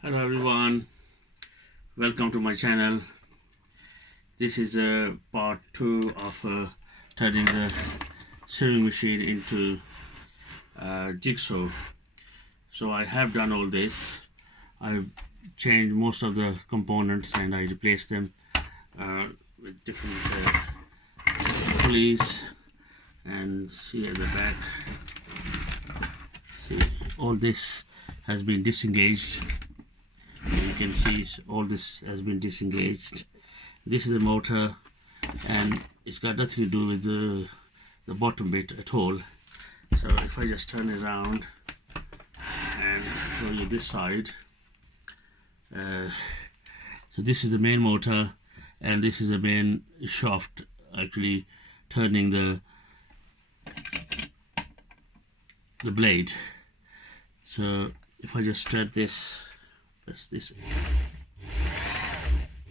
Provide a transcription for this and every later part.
Hello everyone, welcome to my channel. This is part 2 of turning the sewing machine into jigsaw. So I have done all this. I've changed most of the components and I replaced them with different pulleys. And see at the back, see all this has been disengaged. You can see all this has been disengaged. This is the motor and it's got nothing to do with the bottom bit at all. So if I just turn it around and show you this side, so this is the main motor and this is the main shaft actually turning the blade. So if I just start this, press this,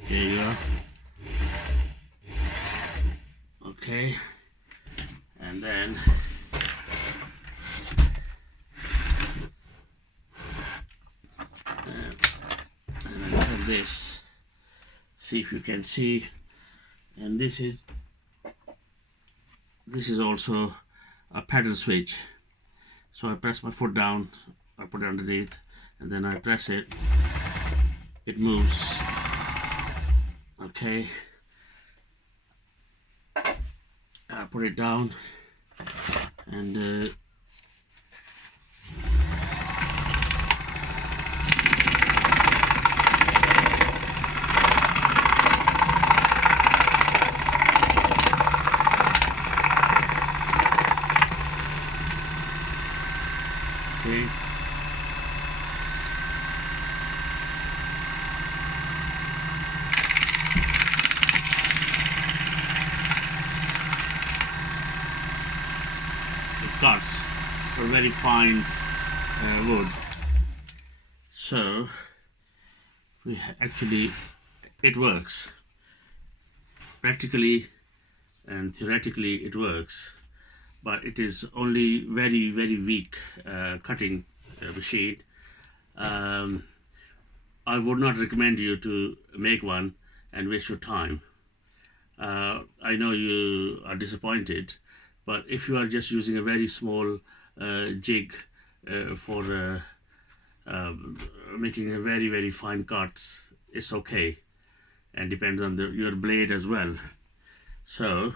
there you are. Okay, and then I turn this, see if you can see, and this is also a pedal switch. So I press my foot down, I put it underneath, and then I press it, it moves. Okay, I put it down and see, it cuts for very fine wood. So we actually, it works. Practically and theoretically it works, but it is only very weak cutting machine. I would not recommend you to make one and waste your time. I know you are disappointed, but if you are just using a very small jig for making a very fine cuts, it's okay, and depends on your blade as well. So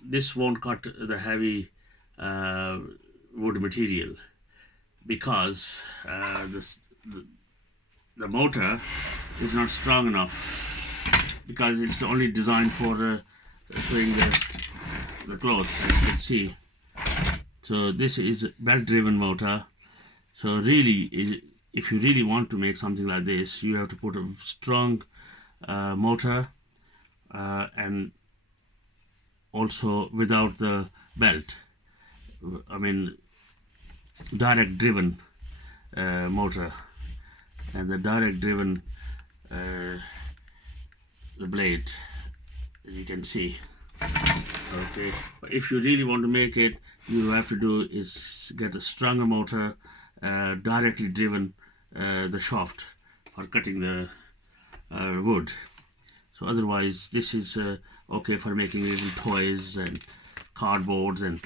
this won't cut the heavy wood material because the motor is not strong enough, because it's only designed for sewing the clothes, as you can see. So this is belt driven motor. So really, if you really want to make something like this, you have to put a strong motor and also without the belt. I mean, direct driven motor, and the direct driven the blade, as you can see. Okay, but if you really want to make it, you have to do is get a stronger motor, directly driven the shaft for cutting the wood. So otherwise this is okay for making little toys and cardboards and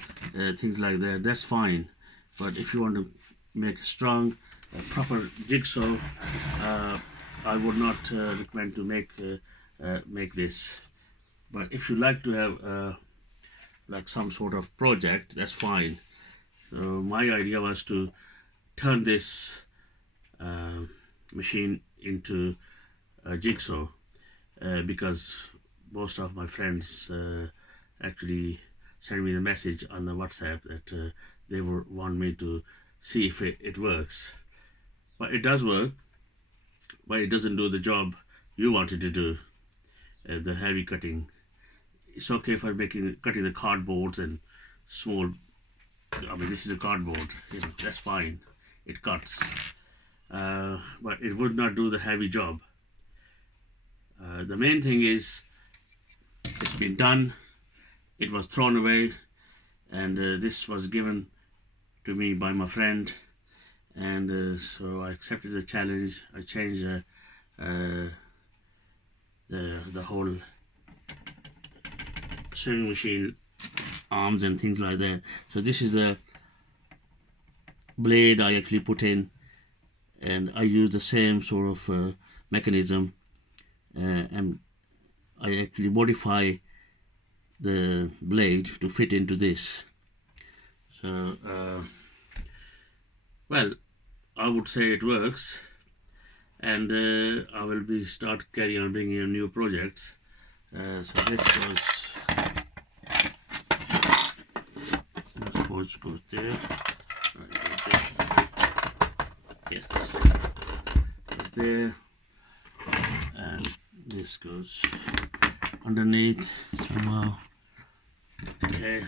things like that, that's fine. But if you want to make a strong proper jigsaw, I would not recommend to make this. But if you like to have like some sort of project, that's fine. So my idea was to turn this machine into a jigsaw because most of my friends actually send me the message on the WhatsApp that they want me to see if it works. But it does work, but it doesn't do the job you wanted to do, the heavy cutting. It's okay for cutting the cardboards and small, I mean this is a cardboard, that's fine, it cuts, but it would not do the heavy job. The main thing is it's been done, it was thrown away, and this was given to me by my friend, and so I accepted the challenge. I changed the whole sewing machine arms and things like that. So this is the blade I actually put in, and I use the same sort of mechanism, and I actually modify the blade to fit into this. So well, I would say it works, and I will carry on bringing in new projects. So this goes there. Yes, goes there, and this goes underneath somehow. Okay,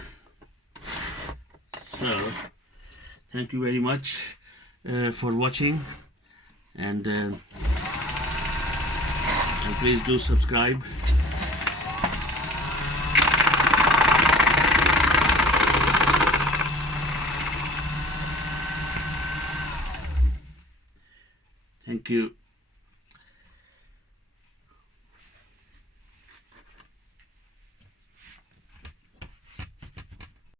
so thank you very much for watching, and please do subscribe. Thank you.